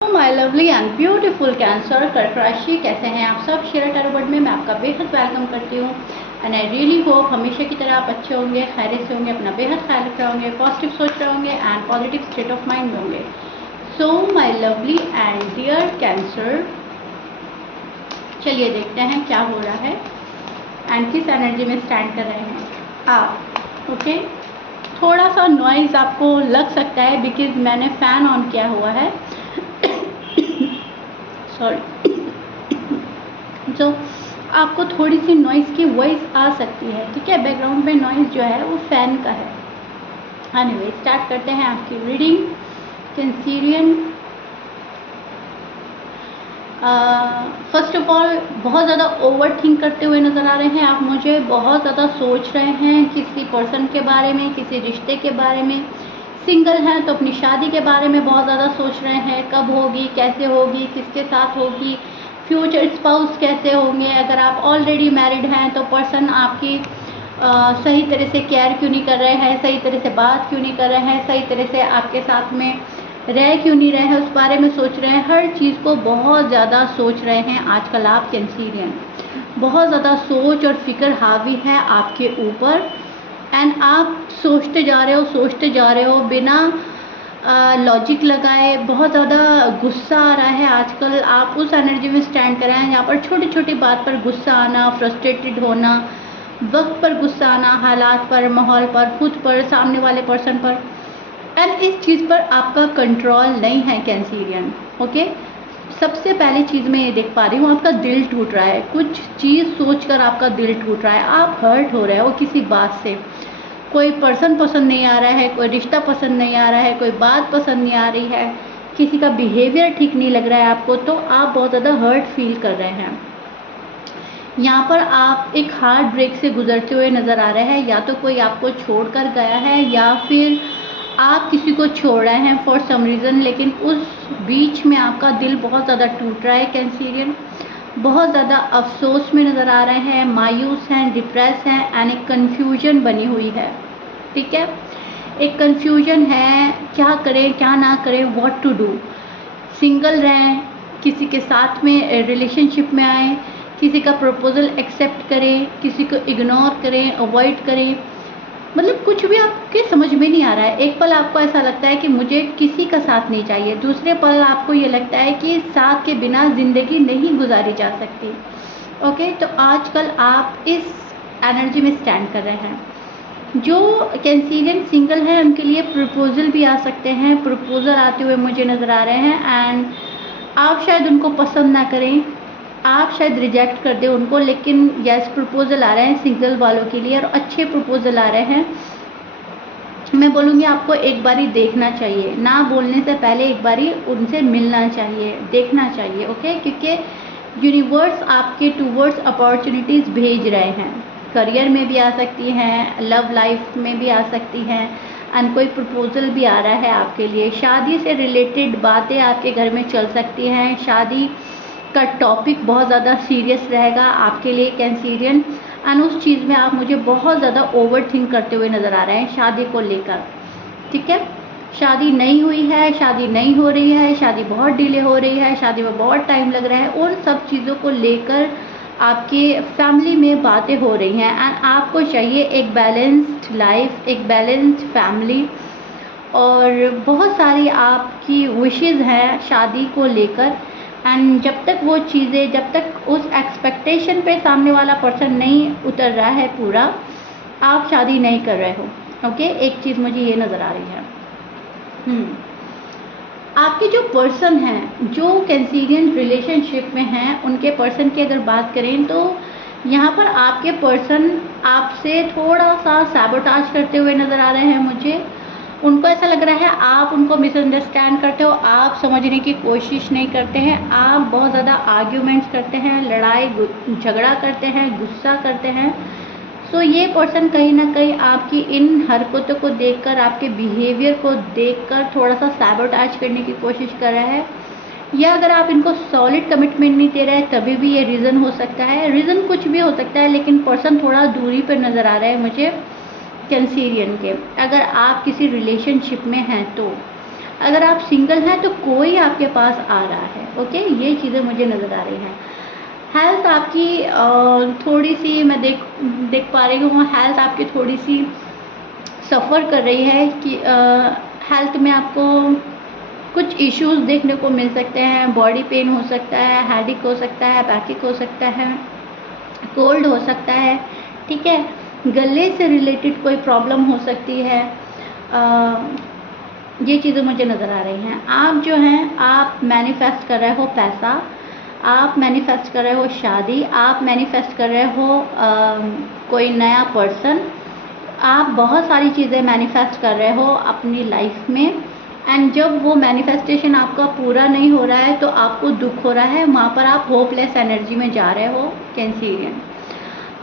My lovely and beautiful cancer कर्क राशि, कैसे हैं आप सब। शेयर टैरो वर्ड में मैं आपका बेहद वेलकम करती हूँ एंड आई रियली होप हमेशा की तरह आप अच्छे होंगे, खैरियत से होंगे, अपना बेहद ख्याल रख रहे होंगे, पॉजिटिव सोच रहे होंगे and positive state of mind में होंगे। So my lovely and dear Cancer, चलिए देखते हैं क्या हो रहा है एंड किस एनर्जी में स्टैंड कर रहे हैं आप। ओके, थोड़ा सा नॉइज़ आपको लग सकता है बिकॉज मैंने फ़ैन ऑन किया हुआ है। सॉरी। तो आपको थोड़ी सी नॉइज़ की वॉइस आ सकती है, ठीक है। बैकग्राउंड में नॉइज़ जो है वो फ़ैन का है। एनीवे, स्टार्ट करते हैं आपकी reading. Cancerian, first of all बहुत ज़्यादा ओवर थिंक करते हुए नज़र आ रहे हैं आप मुझे। बहुत ज़्यादा सोच रहे हैं किसी पर्सन के बारे में, किसी रिश्ते के बारे में। सिंगल हैं तो अपनी शादी के बारे में बहुत ज़्यादा सोच रहे हैं, कब होगी, कैसे होगी, किसके साथ होगी, फ्यूचर स्पाउस कैसे होंगे। अगर आप ऑलरेडी मैरिड हैं तो पर्सन आपकी सही तरह से केयर क्यों नहीं कर रहे हैं, सही तरह से बात क्यों नहीं कर रहे हैं, सही तरह से आपके साथ में रह क्यों नहीं रहे हैं, उस बारे में सोच रहे हैं। हर चीज़ को बहुत ज़्यादा सोच रहे हैं आजकल आप कैंसेरियन। बहुत ज़्यादा सोच और फिक्र हावी है आपके ऊपर एंड आप सोचते जा रहे हो बिना लॉजिक लगाए। बहुत ज़्यादा गुस्सा आ रहा है आजकल। आप उस एनर्जी में स्टैंड कर रहे हैं जहाँ पर छोटी छोटी बात पर गुस्सा आना, फ्रस्ट्रेटेड होना, वक्त पर गुस्सा आना, हालात पर, माहौल पर, खुद पर, सामने वाले पर्सन पर। एंड इस चीज़ पर आपका कंट्रोल नहीं है कैंसेरियन। ओके, सबसे पहली चीज़ मैं ये देख पा रही हूँ, आपका दिल टूट रहा है। कुछ चीज़ सोचकर आपका दिल टूट रहा है, आप हर्ट हो रहे हो किसी बात से। कोई पर्सन पसंद नहीं आ रहा है, कोई रिश्ता पसंद नहीं आ रहा है, कोई बात पसंद नहीं आ रही है, किसी का बिहेवियर ठीक नहीं लग रहा है आपको, तो आप बहुत ज़्यादा हर्ट फील कर रहे हैं। यहाँ पर आप एक हार्ट ब्रेक से गुजरते हुए नज़र आ रहे हैं। या तो कोई आपको छोड़कर गया है या फिर आप किसी को छोड़ रहे हैं फॉर सम रीज़न, लेकिन उस बीच में आपका दिल बहुत ज़्यादा टूट रहा है कैंसेरियन। बहुत ज़्यादा अफसोस में नज़र आ रहे हैं, मायूस हैं, डिप्रेस हैं एंड एक कन्फ्यूजन बनी हुई है, ठीक है। एक कन्फ्यूजन है, क्या करें क्या ना करें, व्हाट टू डू। सिंगल रहें, किसी के साथ में रिलेशनशिप में आए, किसी का प्रपोजल एक्सेप्ट करें, किसी को इग्नोर करें, अवॉइड करें, मतलब कुछ भी आपके समझ में नहीं आ रहा है। एक पल आपको ऐसा लगता है कि मुझे किसी का साथ नहीं चाहिए, दूसरे पल आपको ये लगता है कि साथ के बिना ज़िंदगी नहीं गुजारी जा सकती। ओके, तो आजकल आप इस एनर्जी में स्टैंड कर रहे हैं। जो कैंसेरियन सिंगल है उनके लिए प्रपोजल भी आ सकते हैं, प्रपोजल आते हुए मुझे नज़र आ रहे हैं एंड आप शायद उनको पसंद ना करें, आप शायद रिजेक्ट कर दें उनको, लेकिन यस प्रपोजल आ रहे हैं सिंगल वालों के लिए और अच्छे प्रपोजल आ रहे हैं। मैं बोलूँगी आपको एक बारी देखना चाहिए, ना बोलने से पहले एक बारी उनसे मिलना चाहिए, देखना चाहिए। ओके, क्योंकि यूनिवर्स आपके टूवर्ड्स अपॉर्चुनिटीज़ भेज रहे हैं। करियर में भी आ सकती हैं, लव लाइफ में भी आ सकती हैं एंड कोई प्रपोजल भी आ रहा है आपके लिए। शादी से रिलेटेड बातें आपके घर में चल सकती हैं। शादी का टॉपिक बहुत ज़्यादा सीरियस रहेगा आपके लिए कैंसेरियन एंड उस चीज़ में आप मुझे बहुत ज़्यादा ओवर थिंक करते हुए नज़र आ रहे हैं शादी को लेकर, ठीक है। शादी नहीं हुई है, शादी नहीं हो रही है, शादी बहुत डिले हो रही है, शादी में बहुत टाइम लग रहा है, उन सब चीज़ों को लेकर आपके फैमिली में बातें हो रही हैं एंड आपको चाहिए एक बैलेंस्ड लाइफ, एक बैलेंस्ड फैमिली। और बहुत सारी आपकी विशेज़ हैं शादी को लेकर एंड जब तक वो चीज़ें, जब तक उस एक्सपेक्टेशन पे सामने वाला पर्सन नहीं उतर रहा है पूरा, आप शादी नहीं कर रहे हो। ओके, एक चीज़ मुझे ये नज़र आ रही है। आपके जो पर्सन हैं, जो कैंसेरियन रिलेशनशिप में हैं, उनके पर्सन की अगर बात करें तो यहाँ पर आपके पर्सन आपसे थोड़ा सा सैबोटाज करते हुए नज़र आ रहे हैं मुझे। उनको ऐसा लग रहा है आप उनको मिसअंडरस्टैंड करते हो, आप समझने की कोशिश नहीं करते हैं, आप बहुत ज़्यादा आर्ग्यूमेंट्स करते हैं, लड़ाई झगड़ा करते हैं, गुस्सा करते हैं। सो ये पर्सन कहीं ना कहीं आपकी इन हरकतों को देखकर, आपके बिहेवियर को देखकर थोड़ा सा सैबोटाज करने की कोशिश कर रहा है। या अगर आप इनको सॉलिड कमिटमेंट नहीं दे रहे हैं तभी भी ये रीज़न हो सकता है। रीज़न कुछ भी हो सकता है, लेकिन पर्सन थोड़ा दूरी पर नज़र आ रहा है मुझे कैंसेरियन के। अगर आप किसी रिलेशनशिप में हैं तो अगर आप सिंगल हैं तो कोई आपके पास आ रहा है। ओके, ये चीज़ें मुझे नज़र आ रही हैं। हेल्थ आपकी थोड़ी सी मैं देख पा रही हूँ, हेल्थ आपकी थोड़ी सी सफ़र कर रही है कि हेल्थ में आपको कुछ इश्यूज़ देखने को मिल सकते हैं। बॉडी पेन हो सकता है, हेडेक हो सकता है, बैकएक हो सकता है, कोल्ड हो सकता है, ठीक है। गले से रिलेटेड कोई प्रॉब्लम हो सकती है। ये चीज़ें मुझे नज़र आ रही हैं। आप जो हैं, आप मैनिफेस्ट कर रहे हो पैसा, आप मैनिफेस्ट कर रहे हो शादी, आप मैनिफेस्ट कर रहे हो कोई नया पर्सन, आप बहुत सारी चीज़ें मैनिफेस्ट कर रहे हो अपनी लाइफ में। एंड जब वो मैनिफेस्टेशन आपका पूरा नहीं हो रहा है तो आपको दुख हो रहा है, वहाँ पर आप होपलेस एनर्जी में जा रहे हो कैंसरियन।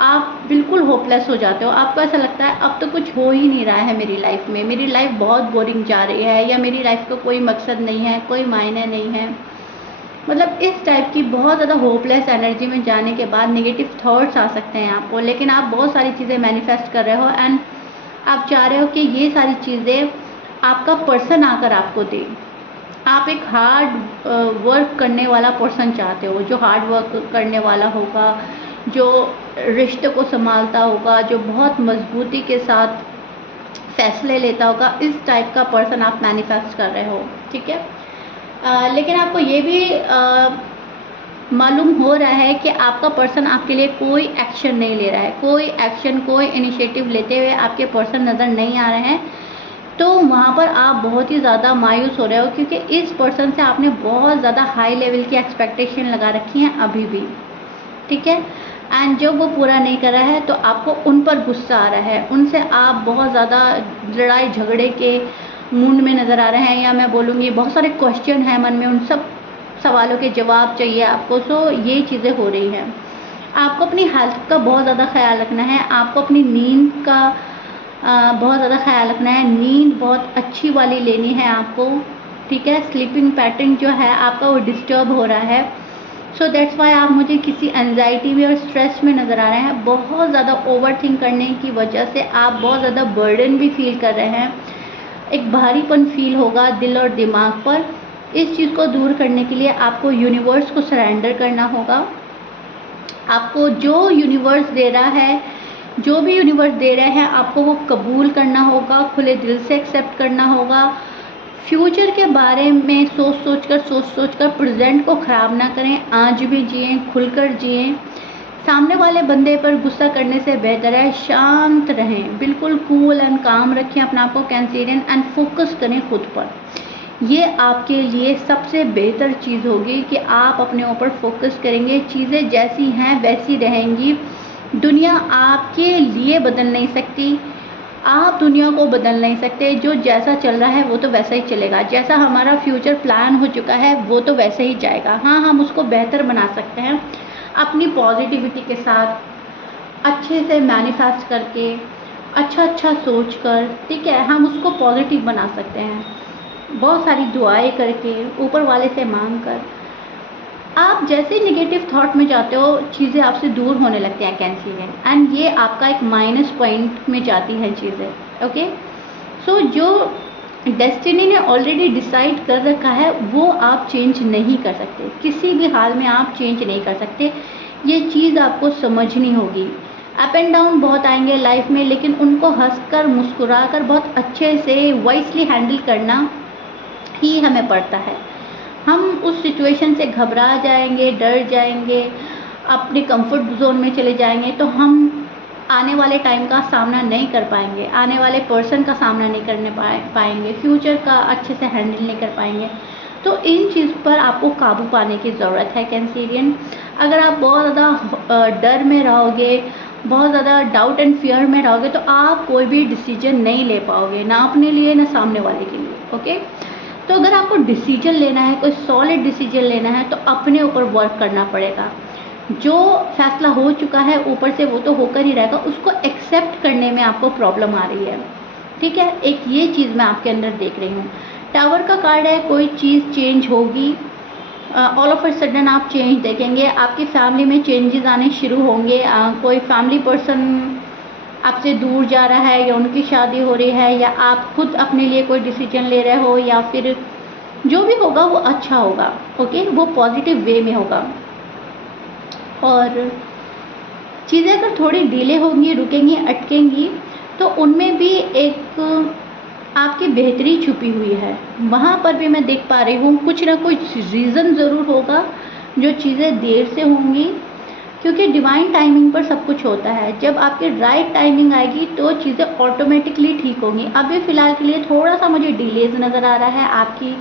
आप बिल्कुल होपलेस हो जाते हो, आपको ऐसा लगता है अब तो कुछ हो ही नहीं रहा है मेरी लाइफ में, मेरी लाइफ बहुत बोरिंग जा रही है, या मेरी लाइफ का कोई मकसद नहीं है, कोई मायने नहीं है। मतलब इस टाइप की बहुत ज़्यादा होपलेस एनर्जी में जाने के बाद नेगेटिव थॉट्स आ सकते हैं आपको, लेकिन आप बहुत सारी चीज़ें मैनिफेस्ट कर रहे हो एंड आप चाह रहे हो कि ये सारी चीज़ें आपका पर्सन आकर आपको दे। आप एक हार्ड वर्क करने वाला पर्सन चाहते हो, जो हार्ड वर्क करने वाला होगा, जो रिश्ते को संभालता होगा, जो बहुत मजबूती के साथ फैसले लेता होगा, इस टाइप का पर्सन आप मैनिफेस्ट कर रहे हो, ठीक है। लेकिन आपको ये भी मालूम हो रहा है कि आपका पर्सन आपके लिए कोई एक्शन नहीं ले रहा है, कोई एक्शन, कोई इनिशिएटिव लेते हुए आपके पर्सन नज़र नहीं आ रहे हैं। तो वहाँ पर आप बहुत ही ज़्यादा मायूस हो रहे हो, क्योंकि इस पर्सन से आपने बहुत ज़्यादा हाई लेवल की एक्सपेक्टेशन लगा रखी हैं अभी भी, ठीक है। एंड जब वो पूरा नहीं कर रहा है तो आपको उन पर गुस्सा आ रहा है, उनसे आप बहुत ज़्यादा लड़ाई झगड़े के मूड में नज़र आ रहे हैं, या मैं बोलूँगी बहुत सारे क्वेश्चन हैं मन में, उन सब सवालों के जवाब चाहिए आपको। सो ये चीज़ें हो रही हैं। आपको अपनी हेल्थ का बहुत ज़्यादा ख्याल रखना है, आपको अपनी नींद का बहुत ज़्यादा ख्याल रखना है। नींद बहुत अच्छी वाली लेनी है आपको, ठीक है। स्लीपिंग पैटर्न जो है आपका वो डिस्टर्ब हो रहा है, सो दैट्स वाई आप मुझे किसी एंजाइटी में और स्ट्रेस में नज़र आ रहे हैं। बहुत ज़्यादा ओवर थिंक करने की वजह से आप बहुत ज़्यादा बर्डन भी फील कर रहे हैं, एक भारीपन फील होगा दिल और दिमाग पर। इस चीज़ को दूर करने के लिए आपको यूनिवर्स को सरेंडर करना होगा। आपको जो यूनिवर्स दे रहा है, जो भी यूनिवर्स दे रहे हैं, आपको वो कबूल करना होगा, खुले दिल से एक्सेप्ट करना होगा। फ्यूचर के बारे में सोच सोच कर प्रेजेंट को ख़राब ना करें, आज भी जिएं, खुलकर जिएं। सामने वाले बंदे पर गुस्सा करने से बेहतर है शांत रहें, बिल्कुल कूल एंड काम रखें अपने आप को कैंसरियन, एंड फोकस करें खुद पर। ये आपके लिए सबसे बेहतर चीज़ होगी कि आप अपने ऊपर फोकस करेंगे, चीज़ें जैसी हैं वैसी रहेंगी। दुनिया आपके लिए बदल नहीं सकती, आप दुनिया को बदल नहीं सकते। जो जैसा चल रहा है वो तो वैसा ही चलेगा, जैसा हमारा फ्यूचर प्लान हो चुका है वो तो वैसे ही जाएगा। हाँ, हम उसको बेहतर बना सकते हैं अपनी पॉजिटिविटी के साथ, अच्छे से मैनिफेस्ट करके, अच्छा सोच कर, ठीक है। हम उसको पॉजिटिव बना सकते हैं, बहुत सारी दुआएं करके, ऊपर वाले से मांग कर। आप जैसे नेगेटिव थॉट में जाते हो, चीज़ें आपसे दूर होने लगती हैं कैंसरियन, एंड ये आपका एक माइनस पॉइंट में जाती हैं चीज़ें, ओके। सो जो डेस्टिनी ने ऑलरेडी डिसाइड कर रखा है वो आप चेंज नहीं कर सकते, किसी भी हाल में आप चेंज नहीं कर सकते। ये चीज़ आपको समझनी होगी। अप एंड डाउन बहुत आएंगे लाइफ में, लेकिन उनको हंसकर मुस्कुराकर बहुत अच्छे से वाइसली हैंडल करना ही हमें पड़ता है। हम उस सिचुएशन से घबरा जाएंगे, डर जाएंगे, अपने कंफर्ट जोन में चले जाएंगे, तो हम आने वाले टाइम का सामना नहीं कर पाएंगे, आने वाले पर्सन का सामना नहीं करने पाएंगे, फ्यूचर का अच्छे से हैंडल नहीं कर पाएंगे। तो इन चीज़ पर आपको काबू पाने की ज़रूरत है कैंसरियन। अगर आप बहुत ज़्यादा डर में रहोगे, बहुत ज़्यादा डाउट एंड फियर में रहोगे, तो आप कोई भी डिसीजन नहीं ले पाओगे, ना अपने लिए ना सामने वाले के लिए, ओके। तो अगर आपको डिसीजन लेना है, कोई सॉलिड डिसीजन लेना है, तो अपने ऊपर वर्क करना पड़ेगा। जो फैसला हो चुका है ऊपर से वो तो होकर ही रहेगा, उसको एक्सेप्ट करने में आपको प्रॉब्लम आ रही है, ठीक है। एक ये चीज़ मैं आपके अंदर देख रही हूँ। टावर का कार्ड है, कोई चीज़ चेंज होगी, ऑल ऑफ अ सडन आप चेंज देखेंगे, आपकी फैमिली में चेंजेस आने शुरू होंगे। कोई फैमिली पर्सन आपसे दूर जा रहा है या उनकी शादी हो रही है या आप खुद अपने लिए कोई डिसीजन ले रहे हो या फिर जो भी होगा वो अच्छा होगा, ओके, वो पॉजिटिव वे में होगा। और चीज़ें अगर थोड़ी डिले होंगी, रुकेंगी, अटकेंगी तो उनमें भी एक आपकी बेहतरी छुपी हुई है। वहाँ पर भी मैं देख पा रही हूँ कुछ ना कुछ रीज़न ज़रूर होगा जो चीज़ें देर से होंगी, क्योंकि डिवाइन टाइमिंग पर सब कुछ होता है। जब आपकी राइट टाइमिंग आएगी तो चीज़ें ऑटोमेटिकली ठीक होंगी। अभी फ़िलहाल के लिए थोड़ा सा मुझे डिलेज नज़र आ रहा है, आपकी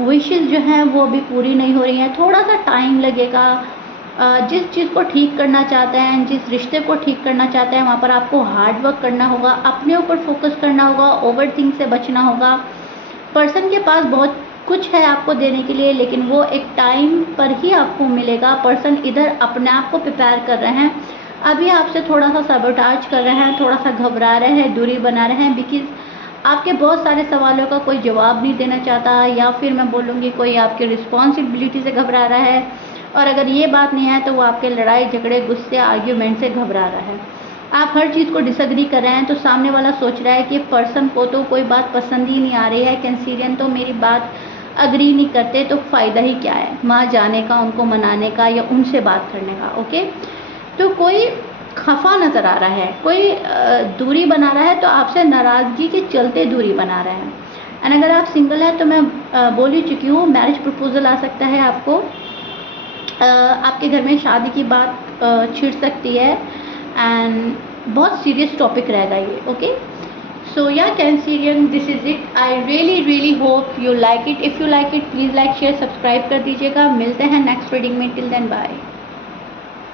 विशेज़ जो हैं वो अभी पूरी नहीं हो रही हैं, थोड़ा सा टाइम लगेगा। जिस चीज़ को ठीक करना चाहते हैं, जिस रिश्ते को ठीक करना चाहते हैं, वहाँ पर आपको हार्ड वर्क करना होगा, अपने ऊपर फोकस करना होगा, ओवरथिंक से बचना होगा। पर्सन के पास बहुत कुछ है आपको देने के लिए, लेकिन वो एक टाइम पर ही आपको मिलेगा। पर्सन इधर अपने आप को प्रिपेयर कर रहे हैं, अभी आपसे थोड़ा सा सबोटाज कर रहे हैं, थोड़ा सा घबरा रहे हैं, दूरी बना रहे हैं, बिकॉज आपके बहुत सारे सवालों का कोई जवाब नहीं देना चाहता, या फिर मैं बोलूँगी कोई आपकी रिस्पॉन्सिबिलिटी से घबरा रहा है। और अगर ये बात नहीं है तो वो आपके लड़ाई झगड़े, गुस्से, आर्ग्यूमेंट से घबरा रहा है। आप हर चीज़ को डिसएग्री कर रहे हैं तो सामने वाला सोच रहा है कि पर्सन को तो कोई बात पसंद ही नहीं आ रही है, कैंसिलियन तो मेरी बात अग्री नहीं करते, तो फ़ायदा ही क्या है वहाँ जाने का, उनको मनाने का या उनसे बात करने का, ओके। तो कोई खफा नज़र आ रहा है, कोई दूरी बना रहा है, तो आपसे नाराज़गी के चलते दूरी बना रहा है। एंड अगर आप सिंगल हैं तो मैं बोल ही चुकी हूँ, मैरिज प्रपोजल आ सकता है आपको, आपके घर में शादी की बात छिड़ सकती है, एंड बहुत सीरियस टॉपिक रहेगा ये, ओके। सो या कैंसिरियन, this is it. I really hope you like it. If you like it please like, share, subscribe कर दीजिएगा। मिलते हैं नेक्स्ट रीडिंग में। Till then bye.